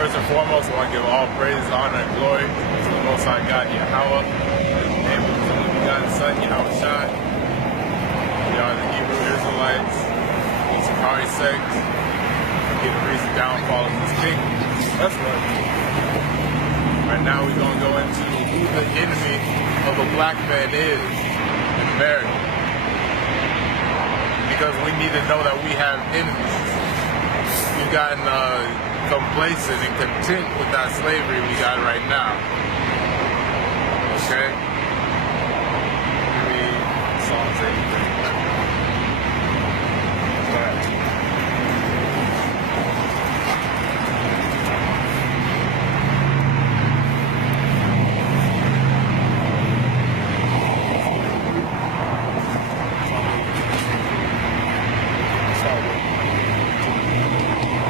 First and foremost, I want to give all praise, honor, and glory to the Most High God, Yahweh, in the name of His only begotten Son, Yahweh. We are the Hebrew Israelites, the Sakari sect, get the reason downfall of this kingdom. That's right. Right now, we're going to go into who the enemy of a black man is in America. Because we need to know that we have enemies. We've gotten complacent and content with that slavery we got right now. Okay? Give me Psalms 83.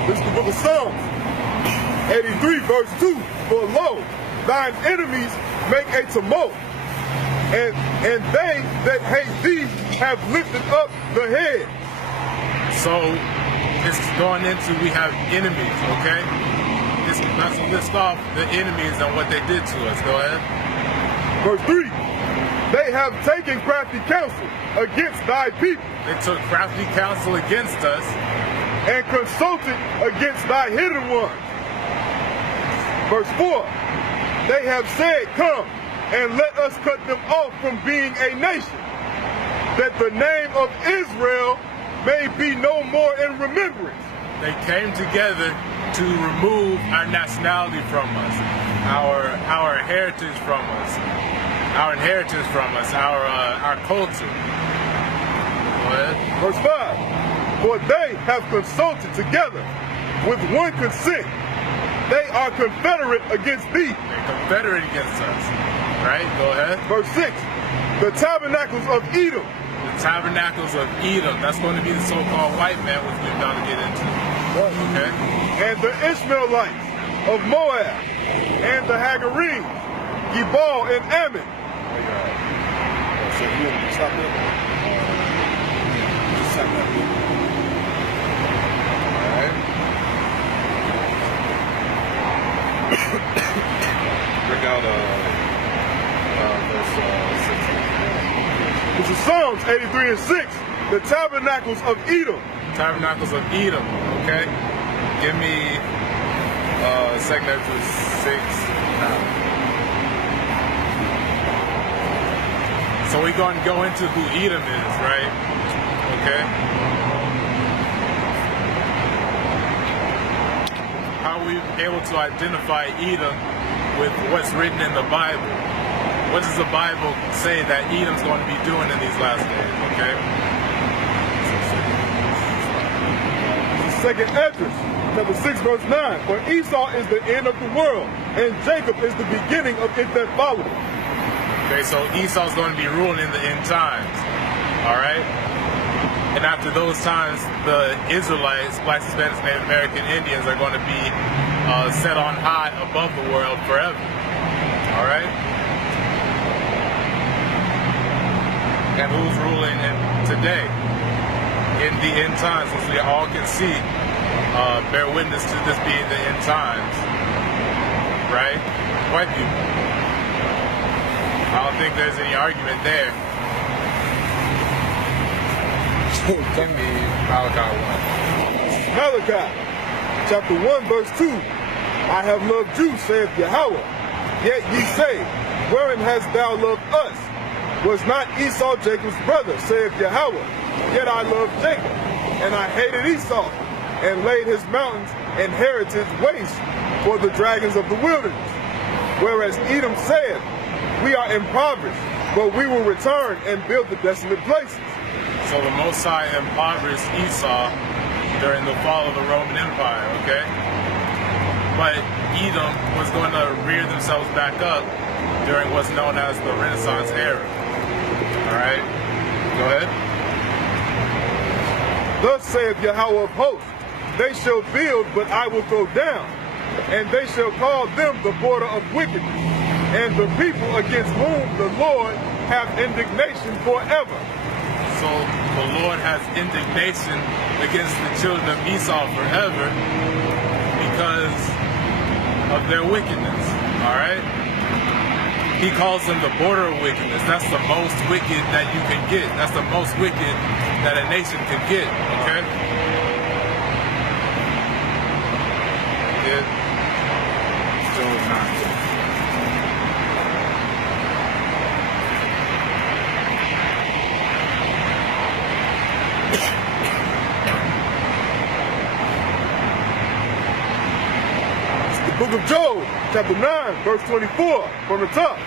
This is the book of Psalms, 83, verse 2. For lo, thine enemies make a tumult, and they that hate thee have lifted up the head. So, it's going into we have enemies, okay? Let's list off the enemies and what they did to us. Go ahead. Verse 3. They have taken crafty counsel against thy people. They took crafty counsel against us. And consulted against thy hidden ones. Verse 4. They have said, come, and let us cut them off from being a nation, that the name of Israel may be no more in remembrance. They came together to remove our nationality from us, our heritage from us, our inheritance from us, our culture. Go ahead. Verse 5. For they have consulted together with one consent. They are confederate against thee. They're confederate against us. Right? Go ahead. Verse 6. The tabernacles of Edom. The tabernacles of Edom. That's going to be the so-called white man, which we're about to get into. Okay? And the Ishmaelites of Moab. And the Hagarenes, Gebal and Ammon. So you want to stop there? Just stop that. Bring out verse 16. This is Psalms 83 and 6. The tabernacles of Edom. Tabernacles of Edom. Okay. Give me 2nd Ezra 6 now. So we're going to go into who Edom is, right? Okay. How are we able to identify Edom with what's written in the Bible? What does the Bible say that Edom's going to be doing in these last days, okay? 2nd Ezra, chapter 6, verse 9. For Esau is the end of the world, and Jacob is the beginning of it that followed. Okay, so Esau's going to be ruling in the end times, all right? And after those times, the Israelites, Blacks, Hispanics, Native American Indians are going to be set on high above the world forever. All right? And who's ruling today in the end times, as we all can see, bear witness to this being the end times. Right? White people. I don't think there's any argument there. Give me Malachi 1. Malachi, chapter 1, verse 2. I have loved you, saith Yahweh. Yet ye say, wherein hast thou loved us? Was not Esau Jacob's brother, saith Yahweh? Yet I loved Jacob, and I hated Esau, and laid his mountains and heritage waste for the dragons of the wilderness. Whereas Edom saith, we are impoverished, but we will return and build the desolate places. So the Most High impoverished Esau during the fall of the Roman Empire, okay? But Edom was going to rear themselves back up during what's known as the Renaissance era. All right? Go ahead. Thus saith Yahweh of hosts, they shall build, but I will throw down, and they shall call them the border of wickedness, and the people against whom the Lord have indignation forever. So the Lord has indignation against the children of Esau forever, because of their wickedness. All right? He calls them the border of wickedness. That's the most wicked that you can get. That's the most wicked that a nation could get. Okay? Still not. Book of Job, chapter 9, verse 24, from the top.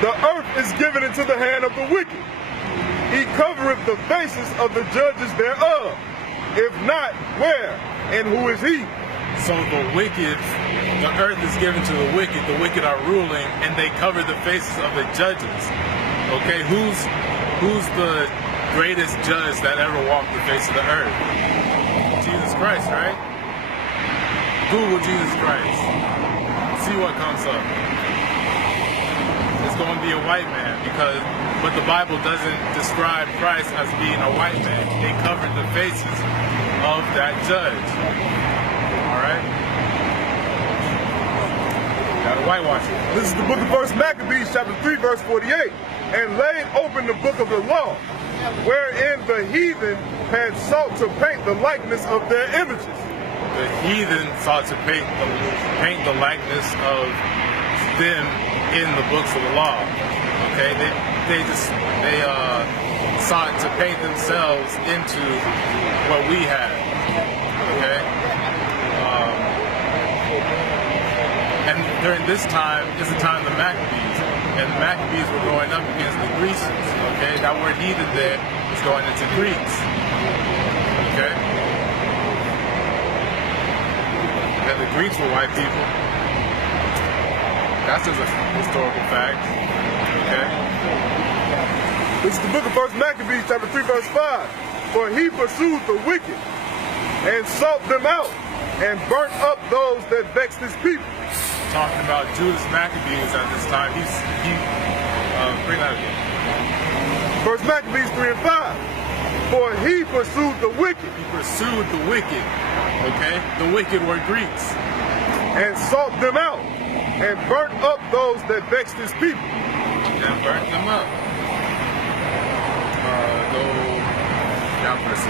The earth is given into the hand of the wicked. He covereth the faces of the judges thereof. If not, where? And who is he? So the wicked, the earth is given to the wicked are ruling, and they cover the faces of the judges. Okay, who's the greatest judge that ever walked the face of the earth? Jesus Christ, right? Google Jesus Christ. See what comes up. It's going to be a white man but the Bible doesn't describe Christ as being a white man. They covered the faces of that judge. All right? Got to whitewash it. This is the book of 1 Maccabees, chapter 3, verse 48. And laid open the book of the law, wherein the heathen had sought to paint the likeness of their images. The heathen sought to paint the likeness of them in the books of the law. Okay, they sought to paint themselves into what we had. Okay, and during this time is the time of the Maccabees, and the Maccabees were going up against the Grecians. Okay, that word heathen there is going into Greeks. Okay. That the Greeks were white people. That's just a historical fact. Okay? This is the book of 1 Maccabees, chapter 3, verse 5. For he pursued the wicked, and sought them out, and burnt up those that vexed his people. Talking about Judas Maccabees at this time. Bring that again. 1 Maccabees 3 and 5. For he pursued the wicked. He pursued the wicked. Okay? The wicked were Greeks. And sought them out, and burnt up those that vexed his people. And burnt them up. Go down for 6.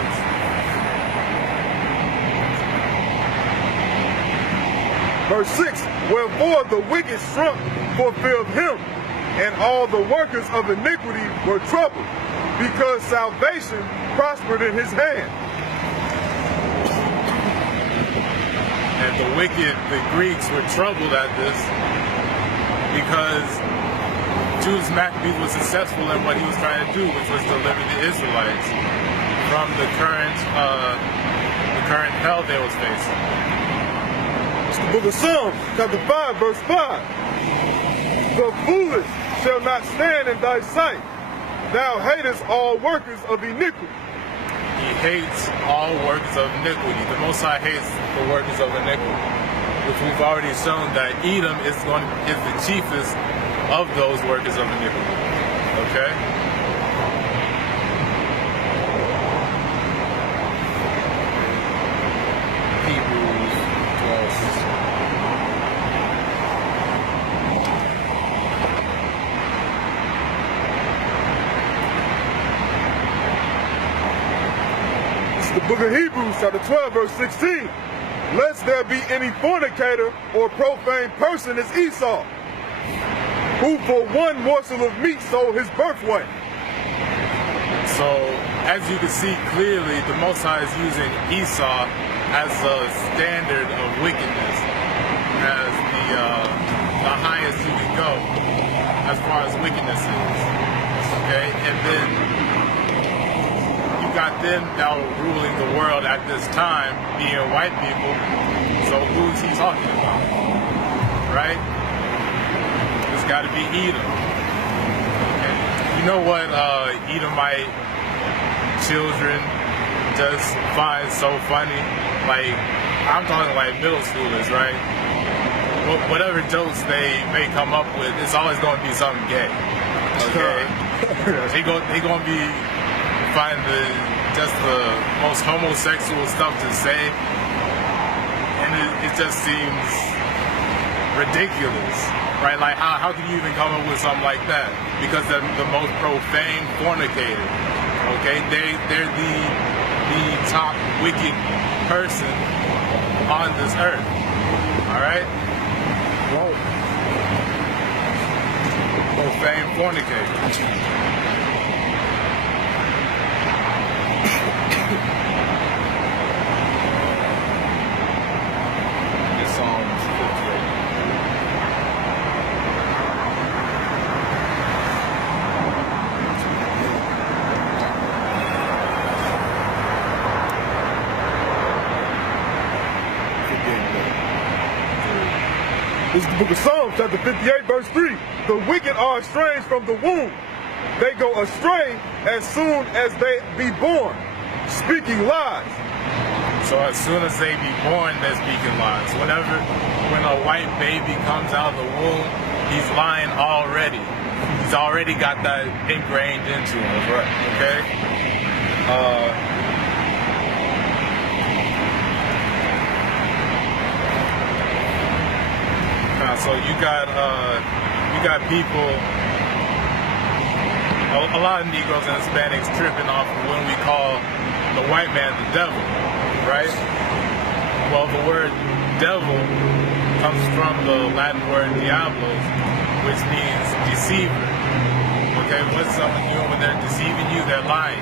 Verse 6. Wherefore the wicked shrunk fulfilled him, and all the workers of iniquity were troubled, because salvation prospered in his hand. And the wicked, the Greeks, were troubled at this because Judas Maccabees was successful in what he was trying to do, which was deliver the Israelites from the current hell they was facing. It's the book of Psalms, chapter 5, verse 5. The foolish shall not stand in thy sight. Thou hatest all workers of iniquity. He hates all workers of iniquity. The Most High hates the workers of iniquity, which we've already shown that Edom is the chiefest of those workers of iniquity. Okay? Hebrews 12. Book of Hebrews, chapter 12, verse 16. Lest there be any fornicator or profane person as Esau, who for one morsel of meat sold his birthright. So, as you can see clearly, the Most High is using Esau as a standard of wickedness, as the highest you can go as far as wickedness is. Okay, and then got them that were ruling the world at this time, being white people. So who's he talking about? Right? It's got to be Edom. Okay. You know what Edomite children just find so funny? Like, I'm talking like middle schoolers, right? Whatever jokes they may come up with, it's always going to be something gay. Okay? He going to be find just the most homosexual stuff to say, and it just seems ridiculous, right? Like how can you even come up with something like that? Because they're the most profane fornicator. Okay, they're the top wicked person on this earth. All right. Right. Profane fornicator. This is the book of Psalms, chapter 58, verse 3. The wicked are estranged from the womb. They go astray as soon as they be born, speaking lies. So as soon as they be born, they're speaking lies. When a white baby comes out of the womb, he's lying already. He's already got that ingrained into him, okay? So you got people, a lot of Negroes and Hispanics tripping off of when we call the white man the devil, right? Well, the word devil comes from the Latin word diablos, which means deceiver. Okay, what's someone doing when they're deceiving you? They're lying.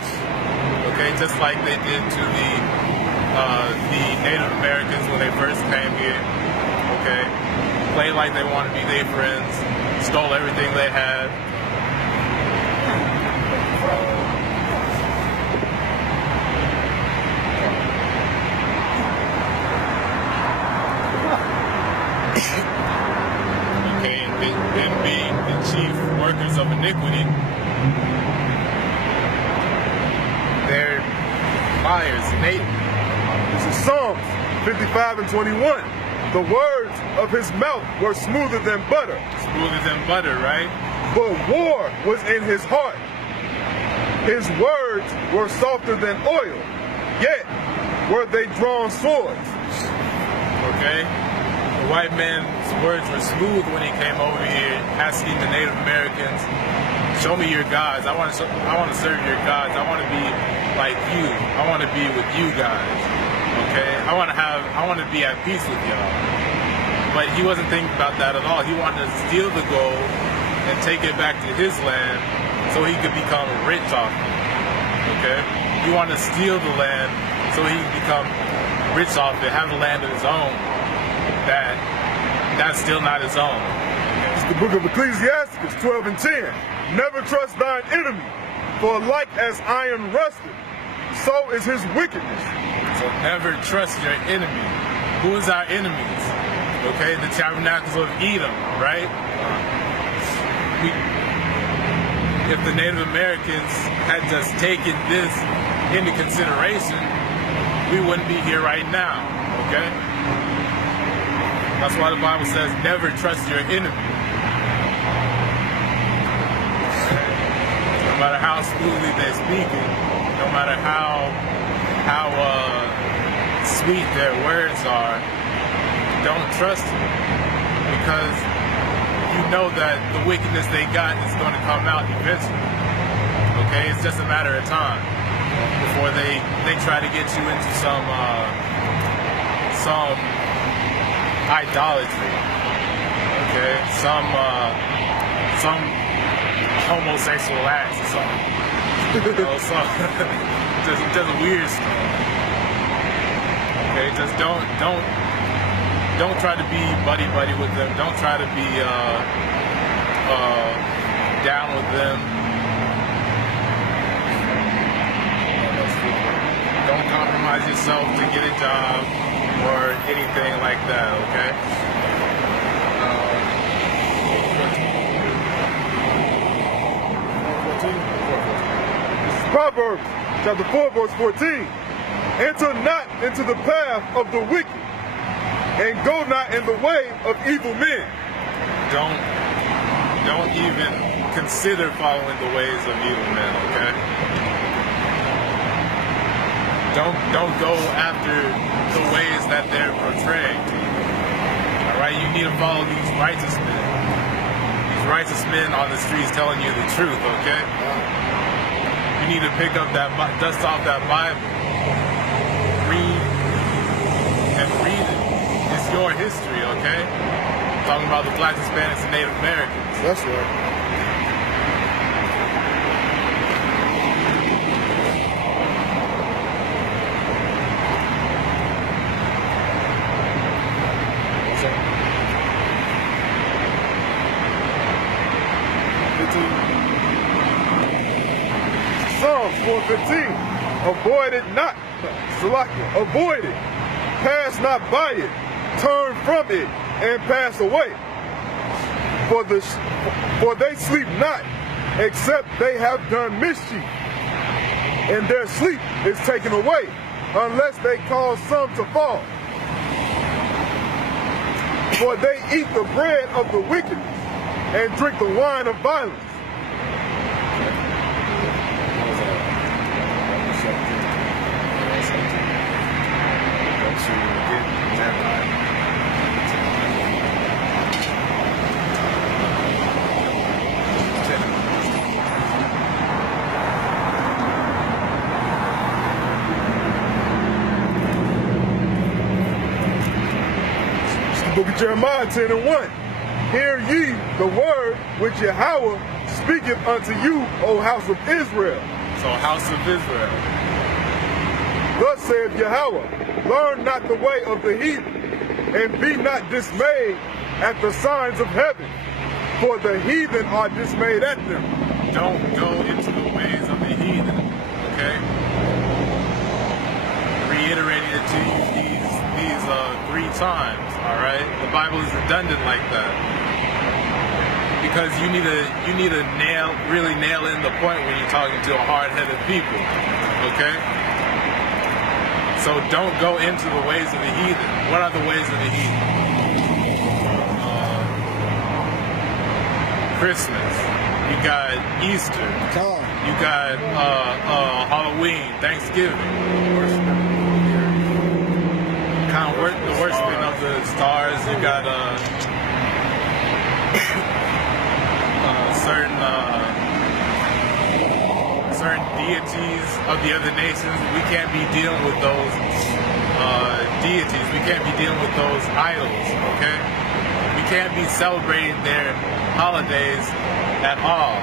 Okay, just like they did to the Native Americans when they first came here. Okay. Played like they want to be their friends, stole everything they had. Okay, and being the chief workers of iniquity, they're liars, This is Psalms 55 and 21. The words of his mouth were smoother than butter. Smoother than butter, right? But war was in his heart. His words were softer than oil, yet were they drawn swords. Okay? The white man's words were smooth when he came over here asking the Native Americans, show me your gods. I want to serve your gods. I want to be like you. I want to be with you guys. Okay, I want to be at peace with y'all. But he wasn't thinking about that at all. He wanted to steal the gold and take it back to his land so he could become rich off it. Okay, he wanted to steal the land so he could become rich off it, have a land of his own. That's still not his own. It's the book of Ecclesiastes 12 and 10. Never trust thine enemy, for like as iron rusted, so is his wickedness. So never trust your enemy. Who is our enemies? Okay, the tabernacles of Edom, right? If the Native Americans had just taken this into consideration, we wouldn't be here right now, okay? That's why the Bible says never trust your enemy. No matter how smoothly they're speaking, no matter how sweet their words are, don't trust them, because you know that the wickedness they got is going to come out eventually. Okay, it's just a matter of time before they try to get you into some idolatry. Okay, some homosexual acts or something. You know, just weird stuff. Okay, just don't try to be buddy with them. Don't try to be down with them. Don't compromise yourself to get a job or anything like that. Okay. Proverbs chapter 4, verse 14. Enter not into the path of the wicked, and go not in the way of evil men. Don't even consider following the ways of evil men, okay? Don't go after the ways that they're portraying. All right, you need to follow these righteous men. These righteous men on the streets telling you the truth, okay? You need to pick up that, dust off that Bible. Read and read it. It's your history, okay? Talking about the Blacks, Hispanics, and Native Americans. That's right. Psalms 4:15. Avoid it not. Avoid it. Pass not by it. Turn from it and pass away. For they sleep not, except they have done mischief, and their sleep is taken away, unless they cause some to fall. For they eat the bread of the wicked, and drink the wine of violence. Book of Jeremiah 10:1. Hear ye the word which Yahweh speaketh unto you, O house of Israel. So, house of Israel. Thus saith Yahweh, learn not the way of the heathen, and be not dismayed at the signs of heaven, for the heathen are dismayed at them. Don't go into the ways of the heathen, okay? Reiterating it to you these 3 times, all right? The Bible is redundant like that. Because you need to really nail in the point when you're talking to a hard-headed people, okay? So don't go into the ways of the heathen. What are the ways of the heathen? Christmas. You got Easter. You got Halloween, Thanksgiving. The worshiping of the stars. You got certain deities of the other nations. We can't be dealing with those deities. We can't be dealing with those idols, okay? We can't be celebrating their holidays at all.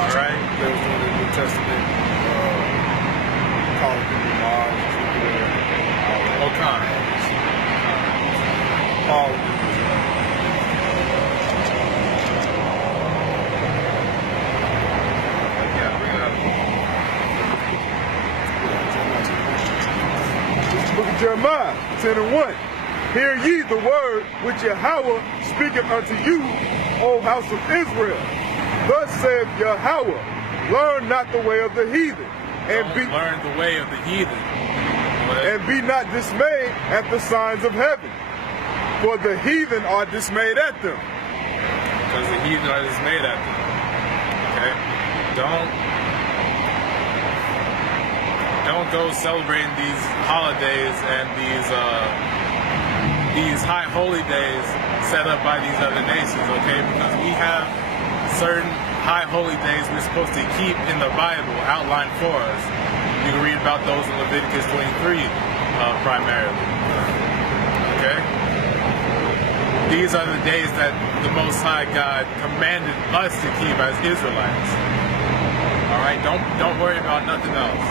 All right? There was one in the New Testament calling people Mars, Jupiter, all kinds. All Book of Jeremiah 10:1. Hear ye the word which Yahweh speaketh unto you, O house of Israel. Thus saith Yahweh, learn not the way of the heathen, and learn the way of the heathen, and be not dismayed at the signs of heaven, for the heathen are dismayed at them. Because the heathen are dismayed at them. Okay, don't go celebrating these holidays and these high holy days set up by these other nations, okay? Because we have certain high holy days we're supposed to keep in the Bible outlined for us. You can read about those in Leviticus 23 primarily, okay? These are the days that the Most High God commanded us to keep as Israelites. All right, don't worry about nothing else.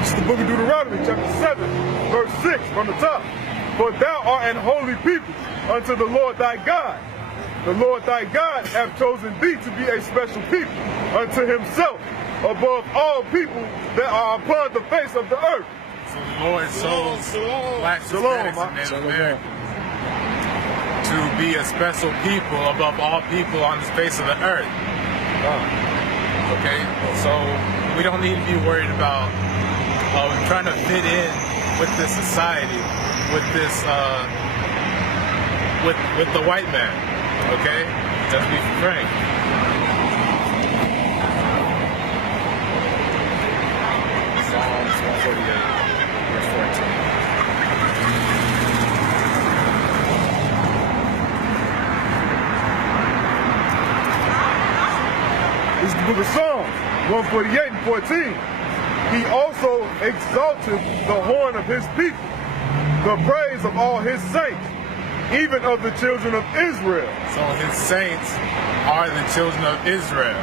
It's the book of Deuteronomy, chapter 7, verse 6, from the top. For thou art an holy people unto the Lord thy God. The Lord thy God hath chosen thee to be a special people unto himself, above all people that are upon the face of the earth. So the Lord chose Blacks, Hispanics, and Native Americans to be a special people above all people on the face of the earth. Okay, so we don't need to be worried about trying to fit in with this society, with this, with the white man. Okay, just be frank. Psalms 148, verse 4. book of Psalms 148 and 14. He also exalted the horn of his people, the praise of all his saints, even of the children of Israel. So his saints are the children of Israel.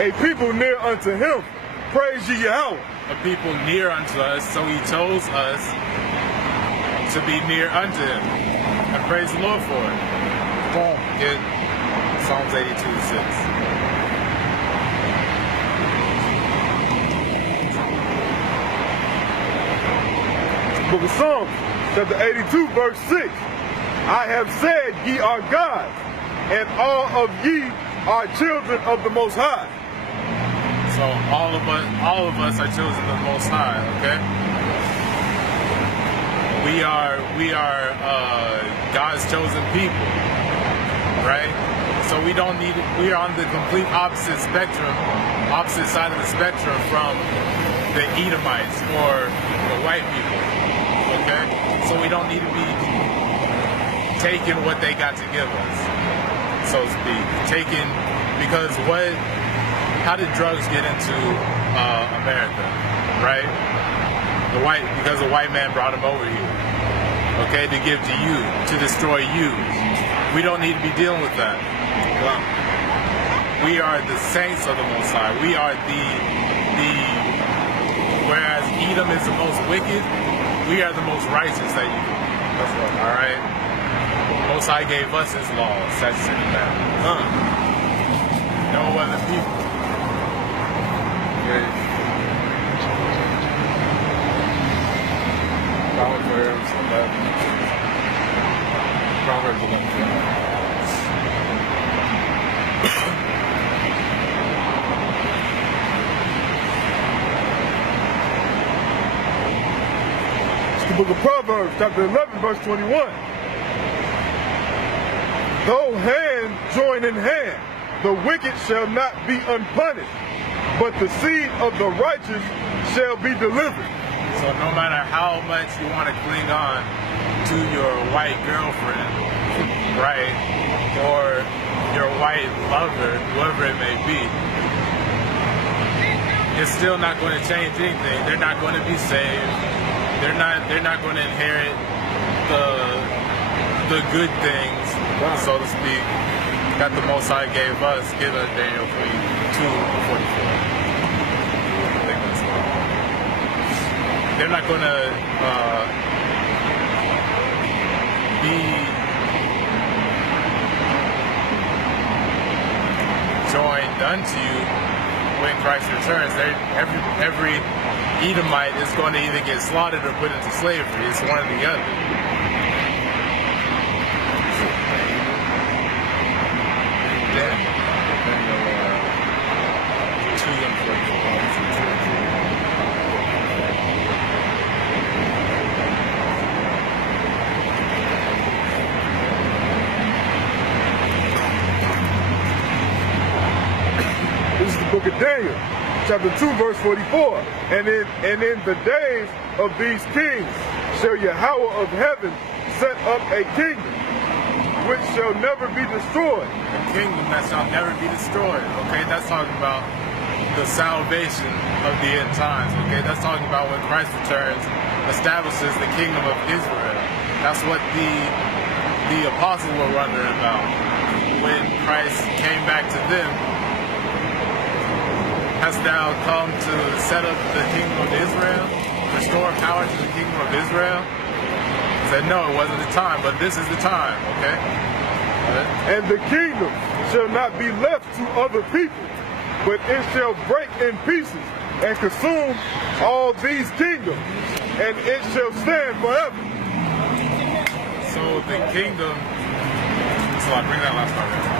A people near unto him, praise ye Yahweh. A people near unto us, so he chose us to be near unto him. And praise the Lord for it. Get Psalms 82:6. Book of Psalms, chapter 82, verse 6. I have said ye are gods, and all of ye are children of the Most High. So all of us are children of the Most High, okay? We are God's chosen people, right? So we are on the complete opposite side of the spectrum from the Edomites or the white people. Okay, so we don't need to be taking what they got to give us, so to speak. Because how did drugs get into America, right? Because the white man brought them over here, okay, to give to you, to destroy you. We don't need to be dealing with that. We are the saints of the Most High. We are whereas Edom is the most wicked, we are the most righteous that you can be. That's right. All right? Most High gave us his laws, statutes, and commandments. No other people. Okay. Proverbs 11. Proverbs 11. The book of Proverbs, chapter 11, verse 21. Though hand join in hand, the wicked shall not be unpunished, but the seed of the righteous shall be delivered. So no matter how much you want to cling on to your white girlfriend, right, or your white lover, whoever it may be, it's still not going to change anything. They're not going to be saved. They're not going to inherit the good things, so to speak, that the Most High gave us. Give us Daniel 2:44. I think that's right. They're not going to be joined unto you when Christ returns. Every Edomite is going to either get slaughtered or put into slavery. It's one or the other. This is the book of Daniel, chapter 2, verse 44. And in the days of these kings shall Yahweh of heaven set up a kingdom which shall never be destroyed. A kingdom that shall never be destroyed. Okay, that's talking about the salvation of the end times. Okay, that's talking about when Christ returns, establishes the kingdom of Israel. That's what the apostles were wondering about when Christ came back to them. Hast thou come to set up the kingdom of Israel? Restore power to the kingdom of Israel? He said, no, it wasn't the time, but this is the time, okay? And the kingdom shall not be left to other people, but it shall break in pieces and consume all these kingdoms, and it shall stand forever. So the kingdom, so I bring that last part in.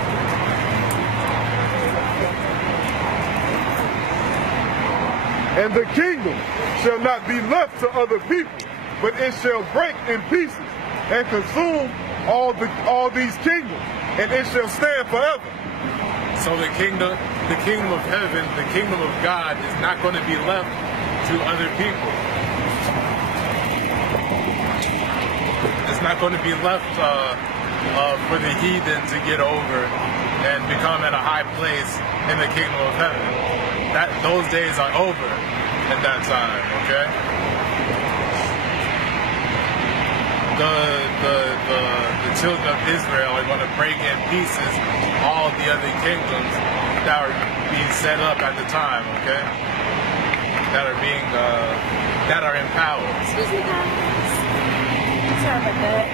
And the kingdom shall not be left to other people, but it shall break in pieces and consume all these kingdoms, and it shall stand forever. So the kingdom of heaven, the kingdom of God is not going to be left to other people. It's not going to be left for the heathen to get over and become at a high place in the kingdom of heaven. Those days are over at that time, okay? The children of Israel are going to break in pieces all the other kingdoms that are being set up at the time, okay? That are in power. Excuse me, guys. Sorry about that.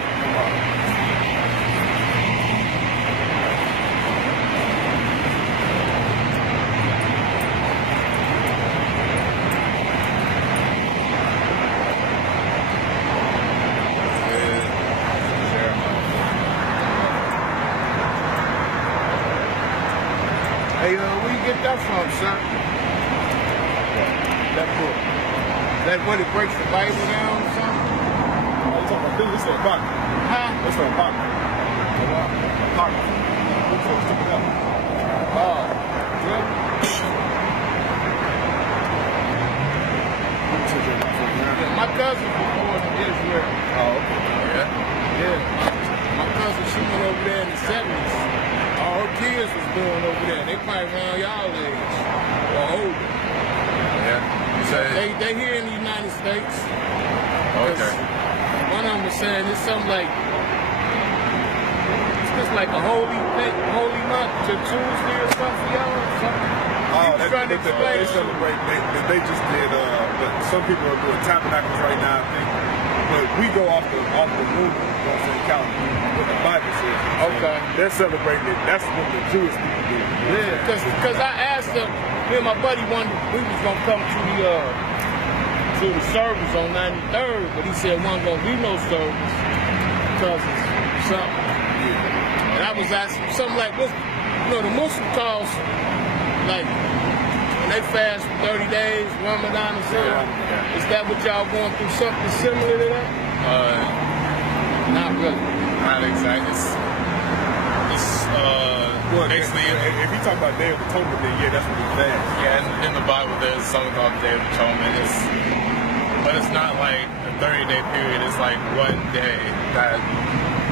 Hey, where you get that from, son? That book. That what it breaks the Bible down or something? Oh, you talking about this? This is a box. Huh? That's from a box. A box. Stick it up. Oh, really? Yeah, my cousin was born in Israel. Oh, okay. Yeah. My cousin, she went over there in the 70s. All her kids was born over there. They probably around y'all age or older. Yeah. You say They here in the United States. okay. One of them was saying it's something like it's just like a holy month to Tuesday or something for y'all or something. They celebrate. They just did. But some people are doing tabernacles right now, I think. But we go off the moon, calendar, what the Bible says. Okay. They're celebrating it. That's what the Jewish people do. Yeah, because I asked them, me and my buddy wanted, we was gonna come to the service on 93rd, but he said wasn't gonna be no service because it's something. And I was asking something like, what, the Muslim calls, like, when they fast for 30 days, Ramadan or something, is that what y'all going through, something similar to that? Not really. Not exactly. Basically, if you talk about Day of Atonement, then yeah, that's what we fast. yeah, in the Bible there's something called the Day of Atonement. But it's not like a 30-day period. It's like one day that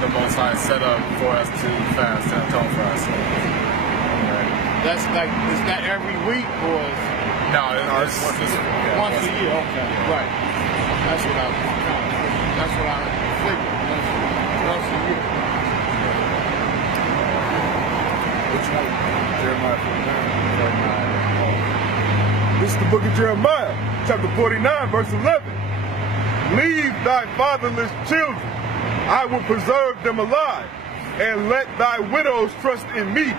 the Most High set up for us to fast and atone for ourselves. That's like, is that every week or? No, it's Once a year, okay, right. That's what I figured. Once a year. Which one? Jeremiah 49. This is the book of Jeremiah, chapter 49, verse 11. Leave thy fatherless children, I will preserve them alive, and let thy widows trust in me.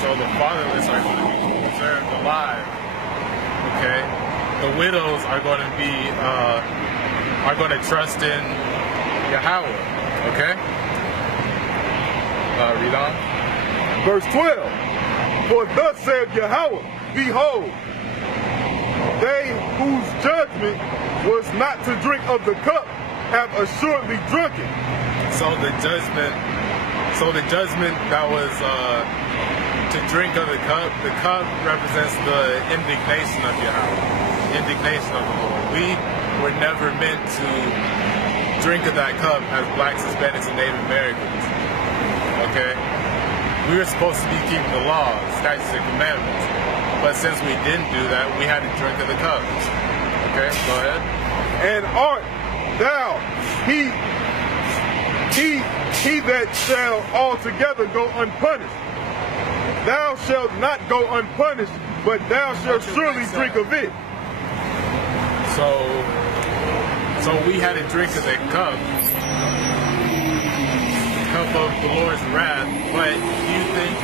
So the fatherless are going to be preserved alive. Okay, the widows are going to trust in Yahweh. Okay, read on. Verse 12. For thus saith Yahweh, behold, they whose judgment was not to drink of the cup have assuredly drunken. So the judgment that was to drink of the cup represents the indignation of Yahweh, indignation of the Lord. We were never meant to drink of that cup as blacks, Hispanics, and Native Americans. Okay? We were supposed to be keeping the laws, statutes, and commandments. But since we didn't do that, we had to drink of the cup. Okay, go ahead. And art thou he that shall altogether go unpunished? Thou shalt not go unpunished, but thou shalt surely drink of it. So we had to drink of the cup of the Lord's wrath. But do you think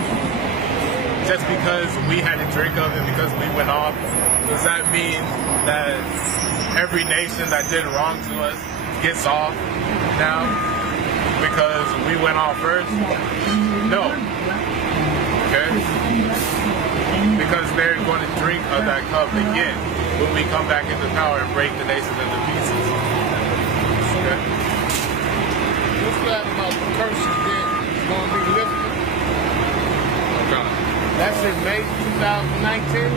just because we had to drink of it because we went off, does that mean that every nation that did wrong to us gets off now because we went off first? No. Okay? Because they're going to drink of that cup again when we come back into power and break the nations into pieces. Okay? What's that about the curses that is going to be lifted? Okay. That's in May 2019?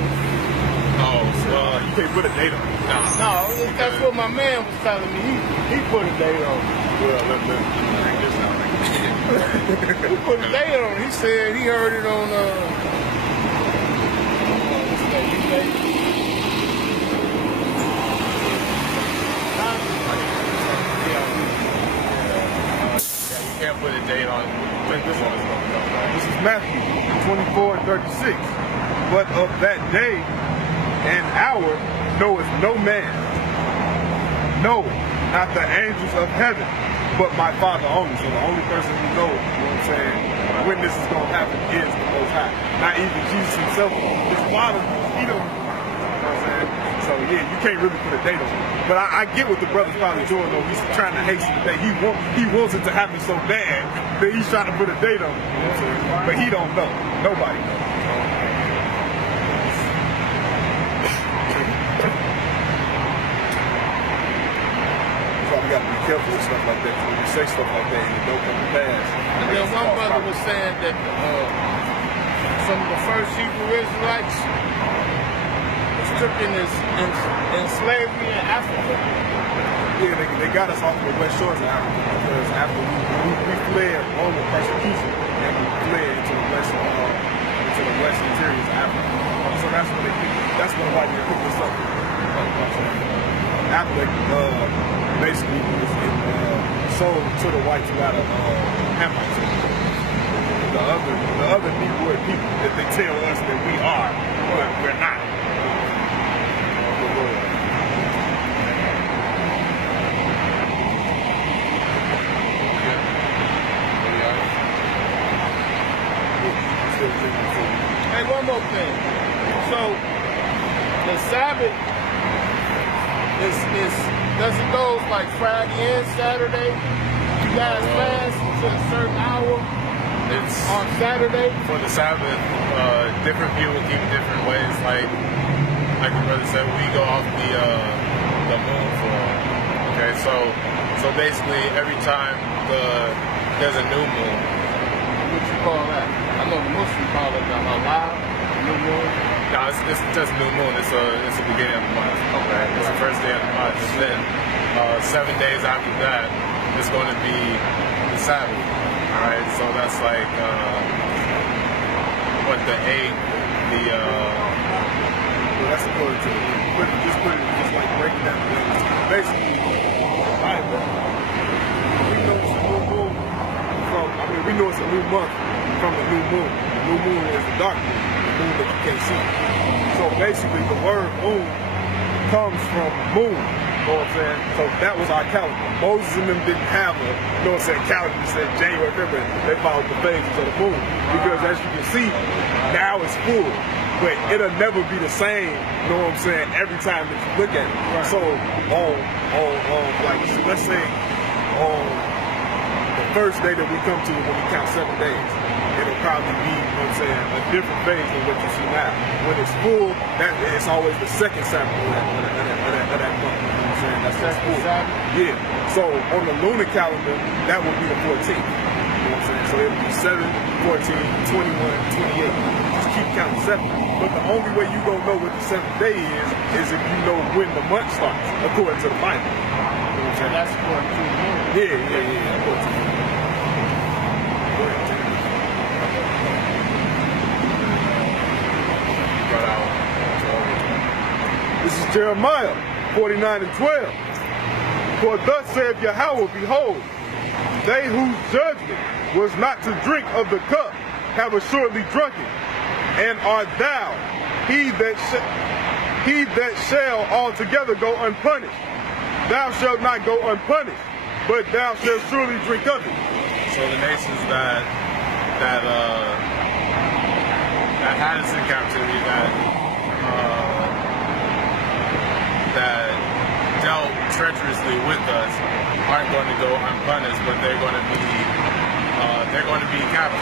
You can't put a date on it. No, that's what my man was telling me. He put a date on it. Well, let me bring this out. He put a date on it. He said he heard it on what's that? You can't put a date on when this one is going to come. This is Matthew 24 and 36. But of that day and hour knoweth no man, no, not the angels of heaven, but my Father only. So the only person who knows, you know what I'm saying, when this is going to happen is the Most High. Not even Jesus himself. His Father, he don't, you know what I'm saying? So yeah, you can't really put a date on it. But I get what the brother's probably doing though. He's trying to hasten the day. He wants it to happen so bad that he's trying to put a date on it. You know what I'm saying? But he don't know. Nobody knows. We got to be careful with stuff like that. When you say stuff like that, and it don't come to pass. And then one brother was saying that some of the first Hebrew Israelites was taken in slavery in Africa. Yeah, they got us off of the west shores of Africa because after we fled Roman persecution and we fled into the west interiors of Africa. So that's what they did. That's what why they picked us up. After they basically was sold to the whites without a Hamites. The other Negro people that they tell us that we are, but we're not. Hey, one more thing. So the Sabbath does it go like Friday and Saturday? You guys fast to a certain hour on Saturday? For the Sabbath, different people keep different ways. Like the brother said, we go off the moon for. Okay, so basically every time there's a new moon. What you call that? I know the Muslims call it the halal, new moon. No, it's just new moon. It's the beginning of the month. Okay, it's the first day of the month, and then 7 days after that, it's going to be the Sabbath. All right, so that's like what the 8th, that's according to just like breaking down the numbers. Basically, the Bible, we know it's a new moon we know it's a new month from the new moon. The new moon is the dark moon, the moon that you can't see. So basically, the word moon comes from moon. You know what I'm saying? So that was our calendar. Moses and them didn't have a, you know what I'm saying, calendar that said January, February. They followed the phases of the moon. Because as you can see, now it's full. But it'll never be the same, you know what I'm saying, every time that you look at it. Right. So let's say on the first day that we come to when we count 7 days, it'll probably be, you know what I'm saying, a different phase than what you see now. When it's full, it's always the second Sabbath of that month. You know what I'm saying? That's full. Yeah. So on the lunar calendar, that would be the 14th. You know what I'm saying? So it would be 7, 14, 21, 28. Just keep counting 7. But the only way you gonna know what the 7th day is if you know when the month starts, according to the Bible. You know what I'm saying? That's according to the moon. Yeah. According to the moon. This is Jeremiah 49 and 12. For thus saith Yahweh, behold, they whose judgment was not to drink of the cup have assuredly drunken, and art thou he that shall altogether go unpunished. Thou shalt not go unpunished, but thou shalt surely drink of it. So the nations that had us in captivity, that dealt treacherously with us, aren't going to go unpunished, but they're going to be captive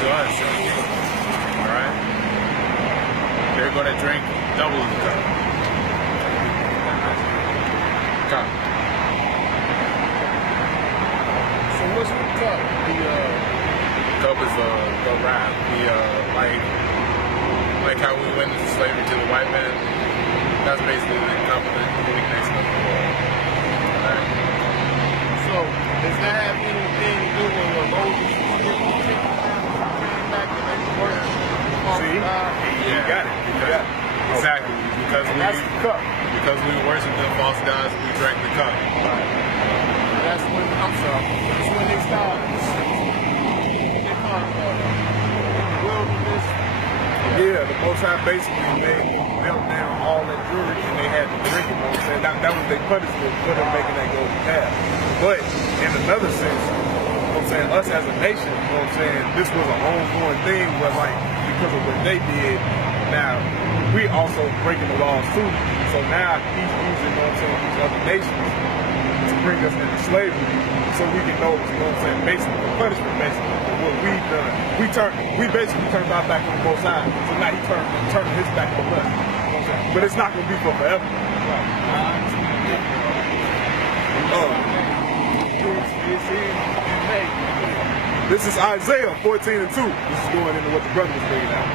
to us. All right, they're going to drink double the cup. So what's the cup? The cup is the wrath. Like how we went into slavery to the white man. That's basically the covenant nation of the world. Alright? So, does that have anything to do with what Moses was given the 10 commandments and came back and they worked? See? You got it. You got it. Exactly. That's the cup. Because we worship the false gods, we drank the cup. That's when, I'm sorry, that's when they started. They call it wilderness. Yeah, the Most High basically made them melt down all that jewelry and they had to drink it, you know what I'm saying? That was their punishment for them making that golden calf. But in another sense, you know what I'm saying, us as a nation, you know what I'm saying, this was an ongoing thing where like, because of what they did, now we also breaking the laws too. So now he's using, you know what I'm saying, these other nations to bring us into slavery so we can know, you know what I'm saying, basically the punishment basically for what we've done. We basically turned our back on the Most High. So now he turned his back on us. You know what I'm saying? But it's not gonna be for forever. This is Isaiah 14:2. This is going into what the brother was bringing out.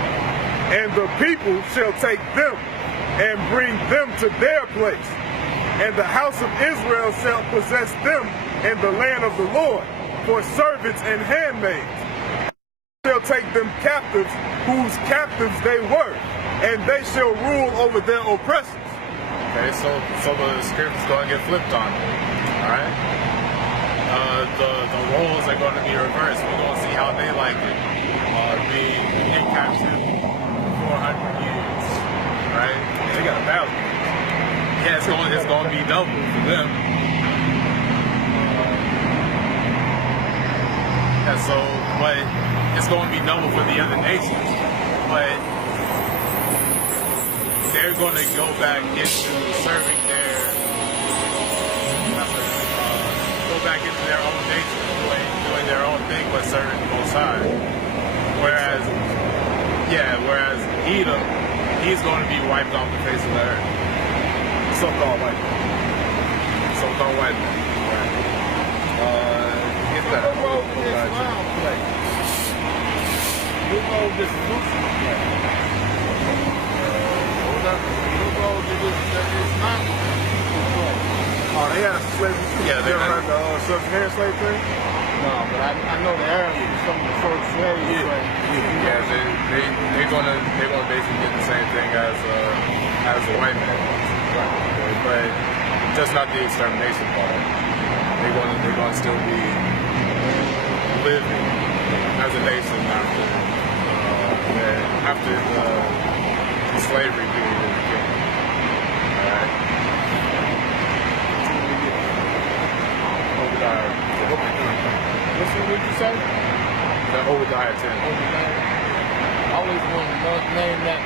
And the people shall take them and bring them to their place. And the house of Israel shall possess them in the land of the Lord for servants and handmaids. Shall take them captives, whose captives they were, and they shall rule over their oppressors. Okay, so the script is going to get flipped on. Alright? The roles are going to be reversed. We're going to see how they like it. Being in captivity for 400 years. Right? They got 1,000. Yeah, it's going to be double for them. Yeah, so, but it's going to be double for the other nations. But they're going to go back into serving their own nation, doing their own thing, but serving the Most High. Whereas Edom, he's going to be wiped off the face of the earth. So-called white man. So-called white man. Right. Get that. What role did Islam play? What role did Lucifer play? What role did Islam play? Oh, they had slavery too. Yeah, they heard the Sub-Saharan slave thing? No, but I know the Arabs were some of the first slaves. Yeah, they're gonna basically get the same thing as the white man. Right. But just not the extermination part. They're gonna still be living as a nation after the slavery period came. Alright. What you say? The Obadiah 10. I always wanted to name that.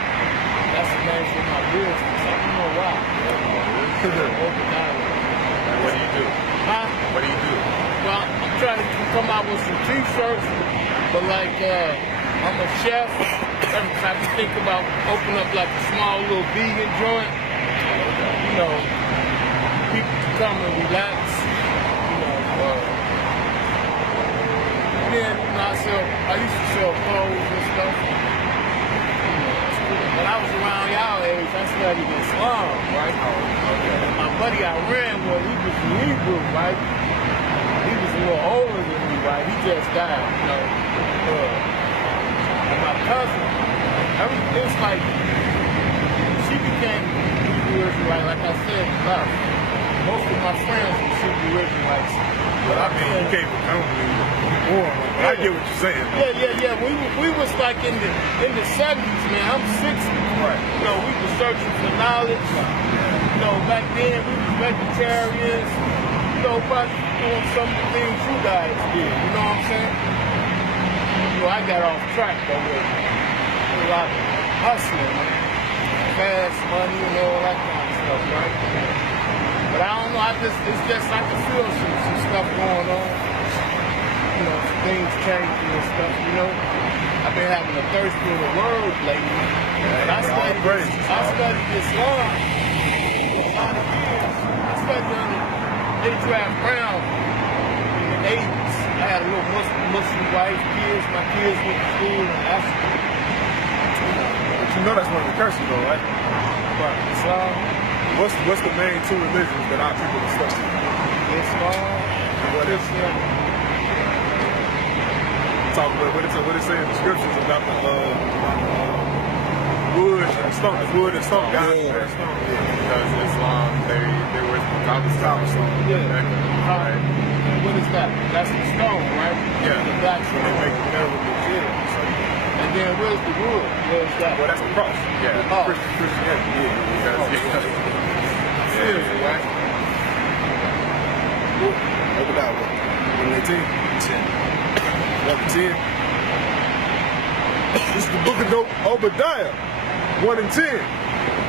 That's the name for my business. I don't know why. Obadiah. What do you do? Huh? What do you do? Well, I'm trying to come out with some t-shirts, but like I'm a chef. Every time I think about opening up like a small little vegan joint, you know, people can come and relax. Then, I used to sell clothes and stuff. When I was around y'all age, I studied Islam, right? And my buddy I ran with, he was from Hebrew, right? He was a little older than me, right? He just died, you know. And my cousin, it's like, she became Hebrew Israelite, like I said, love. Most of my friends were Hebrew Israelites. But I mean, you can't become born. I get what you're saying. Yeah. We was like in the 70s, man. I'm 60. Right. You know, we were searching for knowledge. You know, back then we were vegetarians. You know, probably doing some of the things you guys did. You know what I'm saying? You know, I got off track though with a lot of hustling, man. Fast money and all that kind of stuff, right? But I don't know, it's just I can feel some stuff going on. You know, some things changing and stuff, you know. I've been having a thirst for the word lately. And I studied Islam for a lot of years. I studied under Adraft Brown in the 80s. I had a little Muslim wife, kids. My kids went to school in Africa. But you know that's one of the curses though, right? about it. Islam, What's the main two religions that our people are stuck in? Islam, And what else? Christianity. Talk about what it say in the scriptures about the wood and stone. The wood and stone. God and stone. Yeah. Because Islam, they were cobblestone. Yeah. Right? And what is that? That's the stone, right? Yeah. The black So they stone. make the metal legit. So And then where's the wood? Where's that? well, that's the cross. Yeah. Oh. Christianity. Yeah. Because, Seriously, right? Over that one. 18. 10. Chapter 10. This is the book of Obadiah, 1 and 10.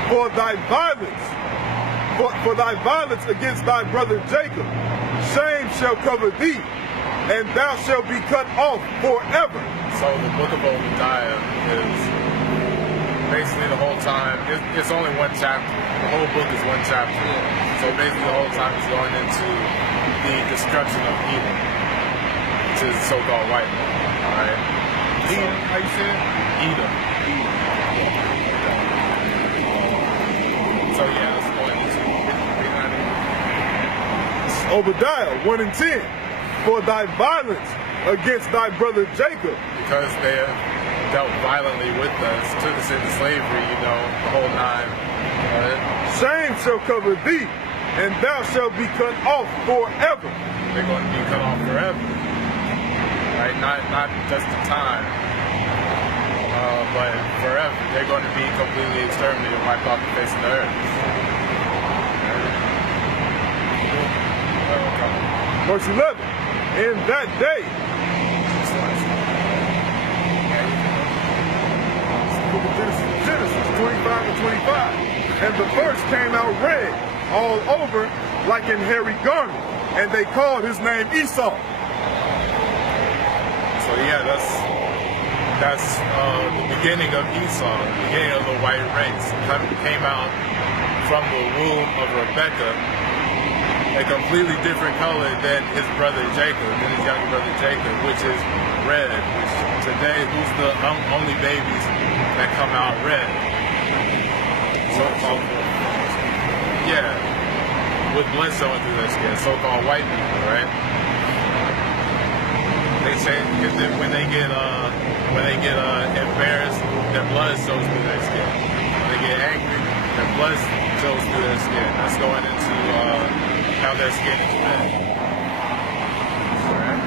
For thy violence against thy brother Jacob, shame shall cover thee, and thou shalt be cut off forever. so the book of Obadiah is basically the whole time, it's only one chapter. The whole book is one chapter. So basically the whole time is going into the destruction of Edom, which is so-called white man. All right? Edom, how you say it? Edom. So yeah, let's go into Obadiah 1 and 10. For thy violence against thy brother Jacob, because they have dealt violently with us, took us into slavery, you know, the whole nine. shame shall cover thee, and thou shalt be cut off forever. They're going to be cut off forever, right? Not just the time, but forever. They're going to be completely exterminated, wiped off the face of the earth. Verse 11. In that day, Genesis 25 and 25. And the first came out red all over like in hairy garment, and they called his name Esau. So yeah, that's the beginning of Esau, the beginning of the white race. Came out from the womb of Rebecca, a completely different color than his brother Jacob, than his younger brother Jacob, which is red. Which today, who's the only babies that come out red? So-called, yeah, with blood showing through their skin, so-called white people, right? They say when they get embarrassed, their blood shows through their skin. When they get angry, their blood shows through their skin. That's going into how their skin is red. Right?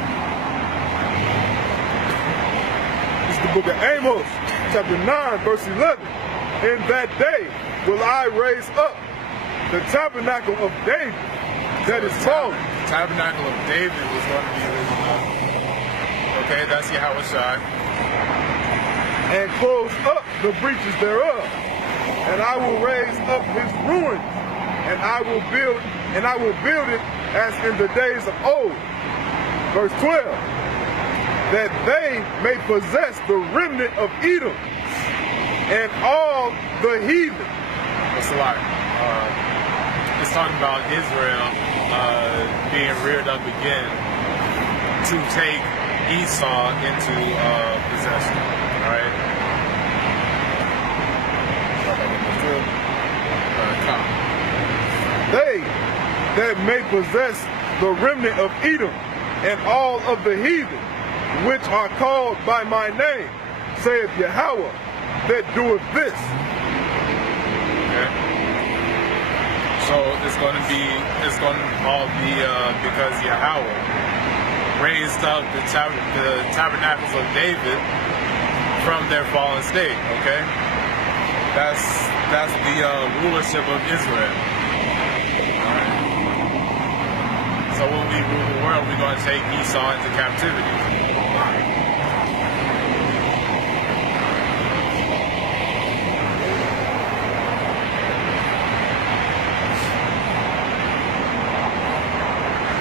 This is the book of Amos, chapter 9, verse 11. In that day will I raise up the tabernacle of David that is fallen. The tabernacle of David was going to be risen up. Okay, that's Yahushua. And close up the breaches thereof. And I will raise up his ruins, and I will build it as in the days of old. Verse 12. That they may possess the remnant of Edom and all the heathen. That's a lot. It's talking about Israel being reared up again to take Esau into possession. All right. They that may possess the remnant of Edom and all of the heathen, which are called by my name, saith Yahweh, that doeth this. Okay. So it's going to all be because Yahweh raised up the tabernacles of David from their fallen state. Okay, that's the rulership of Israel. All right. So when we rule the world, we're going to take Esau into captivity.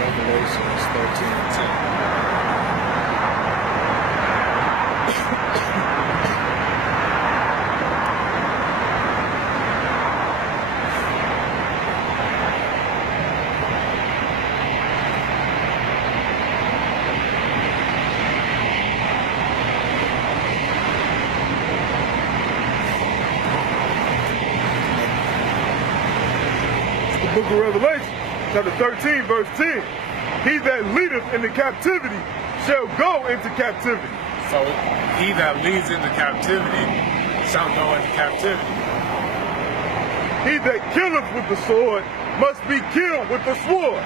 Revelations 13 and 10. book of Revelation, chapter 13, verse 10. He that leadeth into captivity shall go into captivity. So he that leads into captivity shall go into captivity. He that killeth with the sword must be killed with the sword.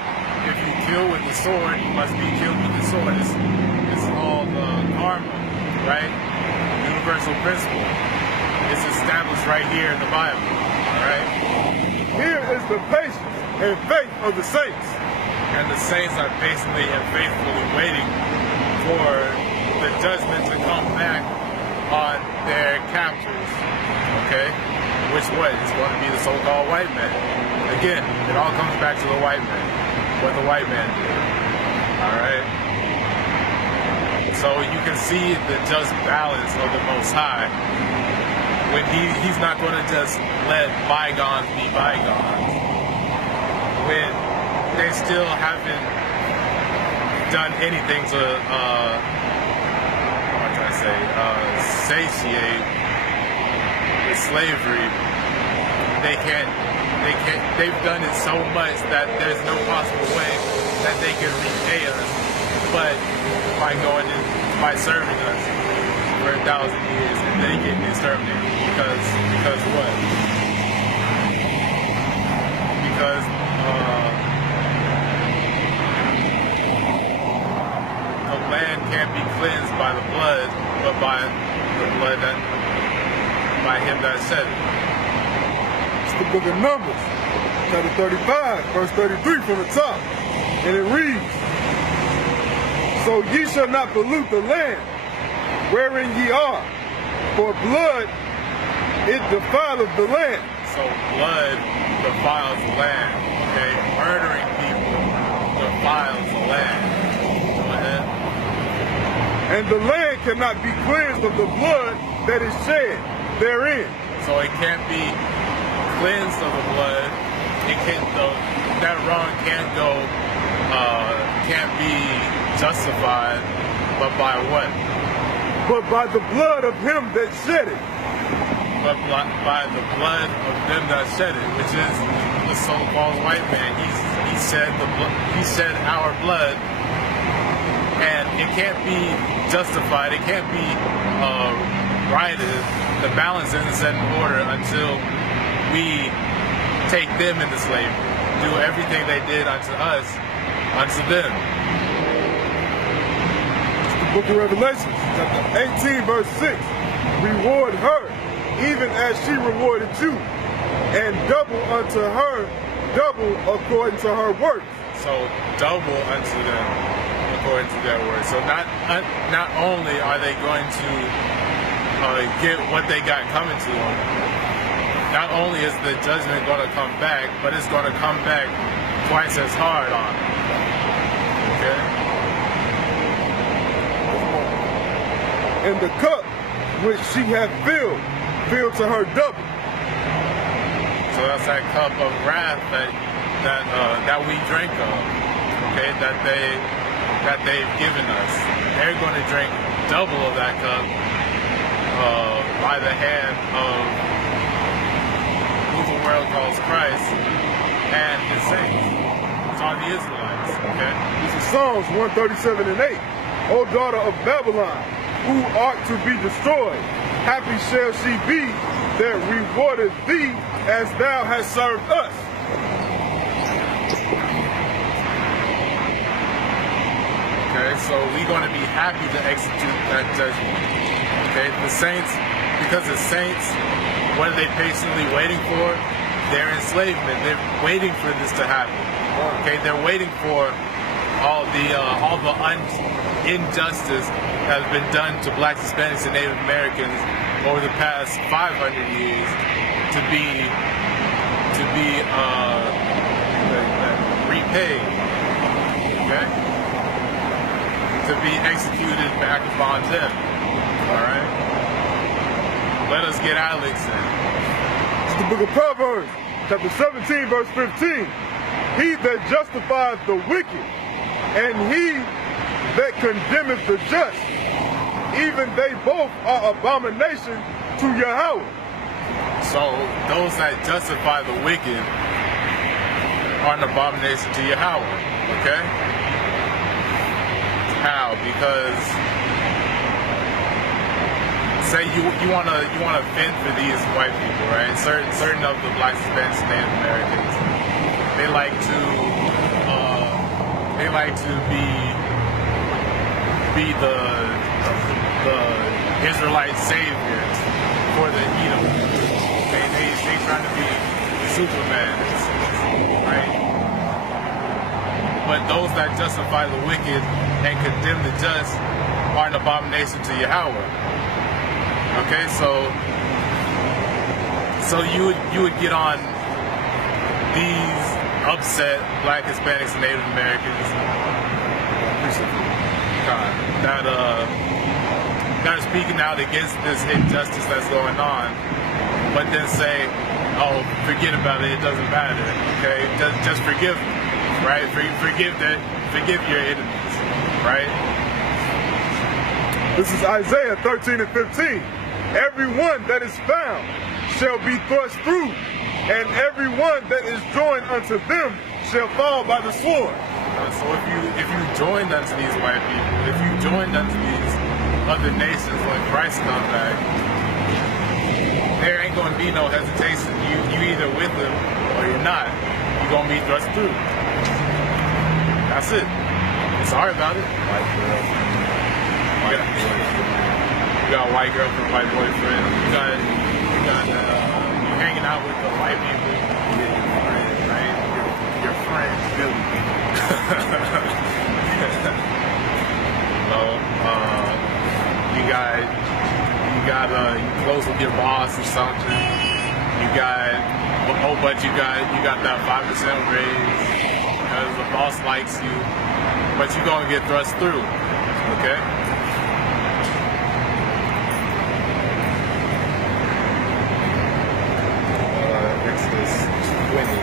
If you kill with the sword, you must be killed with the sword. It's all karma, right? Universal principle. It's established right here in the Bible, all right? Here is the patience and faith of the saints. And the saints are patiently and faithfully waiting for the judgment to come back on their captors, okay? Which what? It's going to be the so-called white man. Again, it all comes back to the white man. What the white man did, all right? So you can see the just balance of the Most High when he's not going to just let bygones be bygones. When they still haven't done anything to, what am I trying to say, satiate the slavery, they've done it so much that there's no possible way that they can repay us, but by serving us for 1,000 years and then getting exterminated. Because what? Because the land can't be cleansed by the blood, but by the blood by him that said it. It's the book of Numbers, chapter 35, verse 33 from the top. And it reads, so ye shall not pollute the land wherein ye are, for blood it defileth the land. So blood defiles the land, okay? Murdering people defiles the land. Go ahead. And the land cannot be cleansed of the blood that is shed therein. So it can't be cleansed of the blood. That wrong can't be justified, but by what? But by the blood of him that shed it. But by the blood of them that shed it, which is the so-called white man. He shed our blood, and it can't be justified. It can't be righted. The balance isn't set in order until we take them into slavery, do everything they did unto us, unto them. It's the book of Revelation, chapter 18, verse 6. Reward her, even as she rewarded you, and double unto her, double according to her works. So double unto them according to their works. So not only are they going to get what they got coming to them, not only is the judgment going to come back, but it's going to come back twice as hard on them. Okay? And the cup which she hath filled to her double. So that's that cup of wrath that we drink of. Okay, that they've given us. They're going to drink double of that cup by the hand of who the world calls Christ and his saints. It's all the Israelites, okay? This is Psalms 137 and 8. O daughter of Babylon, who art to be destroyed, happy shall she be that rewardeth thee as thou hast served us. Okay, so we're going to be happy to execute that judgment. Okay, the saints, because the saints, what are they patiently waiting for? Their enslavement. They're waiting for this to happen. Okay, they're waiting for all the injustice that has been done to blacks, Hispanics, and Native Americans over the past 500 years to be repaid. Okay, to be executed back upon them. All right. Let us get Alex in. It's the book of Proverbs, chapter 17, verse 15. He that justifieth the wicked, and he that condemneth the just, even they both are abomination to Yahweh. So those that justify the wicked are an abomination to Yahweh. Okay? How? Because say you wanna fend for these white people, right? Certain of the blacks, Hispanics, Native Americans, they like to be the Israelite saviors for the Edom. They trying to be Superman, right? But those that justify the wicked and condemn the just are an abomination to Yahweh. Okay, so you would get on these upset black, Hispanics, and Native Americans that are speaking out against this injustice that's going on, but then say, "Oh, forget about it. It doesn't matter. Okay, just forgive them, right? Forgive your enemies, right?" This is Isaiah 13 and 15. Everyone that is found shall be thrust through, and everyone that is joined unto them shall fall by the sword. So if you joined unto these white people, if you joined unto these other nations when Christ comes back, there ain't gonna be no hesitation. You either with them or you're not. You're gonna be thrust through. That's it. Sorry about it. You got a white girlfriend, white boyfriend. You hanging out with the white people. Right? Your friends, really. You close with your boss or something. But you got that 5% raise because the boss likes you, but you're gonna get thrust through. Okay. Exodus 20.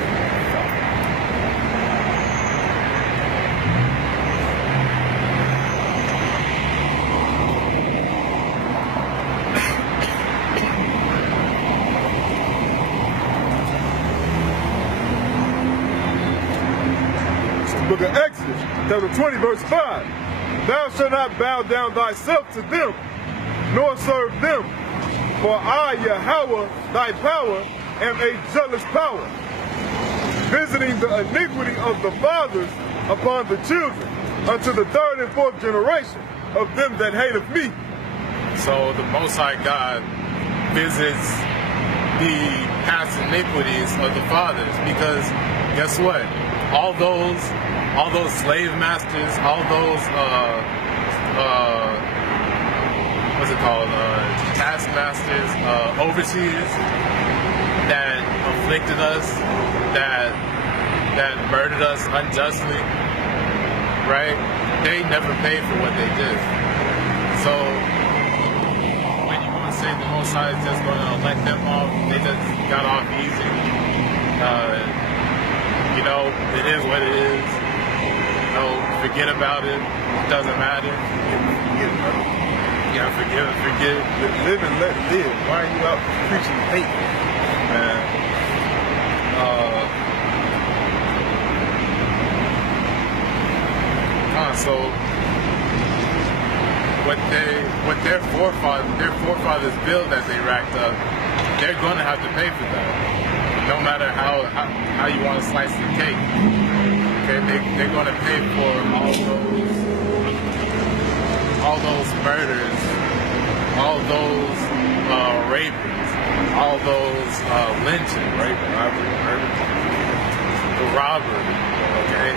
Book of Exodus, chapter 20, verse 5. Thou shalt not bow down thyself to them, nor serve them, for I, Yahweh, thy power, am a jealous power, visiting the iniquity of the fathers upon the children, unto the third and fourth generation of them that hateth me. So the Most High God visits the past iniquities of the fathers, because guess what? All those slave masters, all those what's it called? Taskmasters, overseers that afflicted us, that murdered us unjustly, right? They never paid for what they did. So when you want to say the Most High is just going to let them off, they just got off easy. You know, it is what it is. You know, forget about it. It doesn't matter. You gotta forgive and forget. Live and let live. Why are you out preaching hate? Man. So what their forefathers built that they racked up, they're gonna have to pay for that. No matter how you want to slice the cake, okay, they're going to pay for all those murders, all those rapings, all those lynching, the robbery, okay.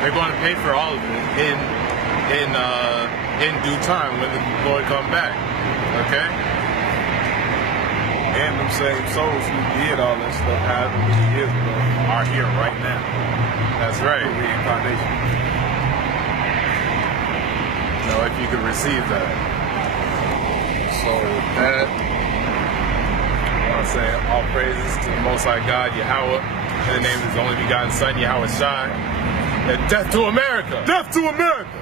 They're going to pay for all of it in due time when the Lord comes back, okay. And them same souls who did all that stuff however many years ago are here right now. That's right. Reincarnation. You know, if you could receive that. So with that, I want to say all praises to the Most High God, Yahweh, in the name of His only begotten Son, Yahweh Shai. And death to America! Death to America!